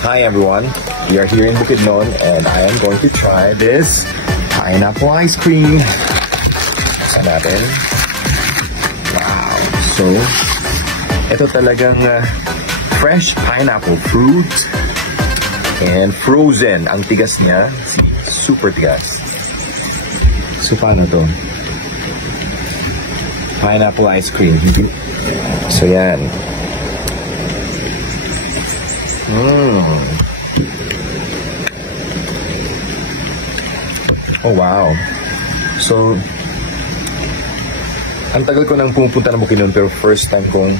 Hi everyone, we are here in Bukidnon and I am going to try this pineapple ice cream. Saan natin? Wow! So, ito talagang fresh pineapple fruit and frozen. Ang tigas niya, super tigas. So, paano to? Pineapple ice cream. So, yan. Oh, wow. So, ang tagal ko nang pumupunta ng Bukidnon pero first time kong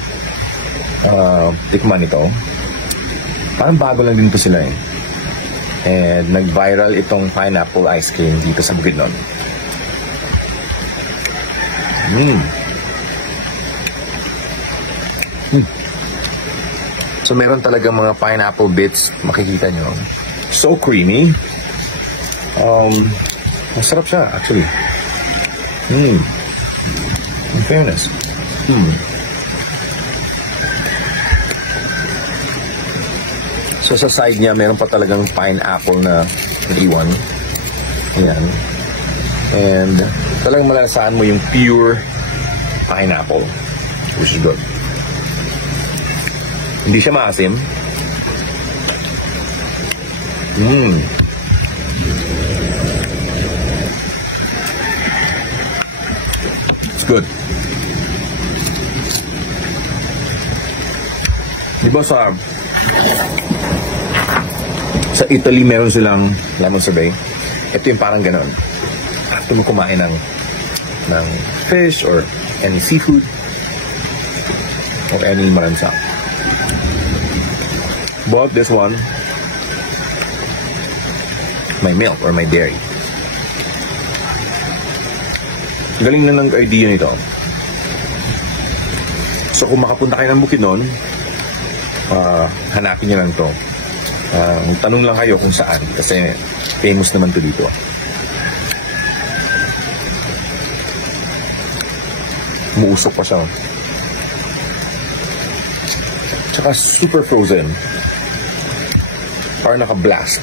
tikman ito. Parang bago lang din po sila eh. And nag-viral itong pineapple ice cream dito sa Bukidnon. So meron talaga mga pineapple bits, makikita nyo. So creamy. Masarap siya actually. In fairness. So sa side niya, meron pa talagang pineapple na iwan. Ayan. And talagang malasahan mo yung pure pineapple, which is good. Hindi siya maasim. It's good. Diba sa Italy meron silang lemon sorbet. Ito yung parang ganon. After mo kumain ng fish or any seafood or any maransa. Bought this one, my milk or my dairy. Galing lang ng idea nito. So kung makapunta kayo ng Bukidnon, hanapin nyo lang to. Tanong lang kayo kung saan kasi famous naman to dito. Muusok pa siya. Tsaka super frozen. Parang naka-blast.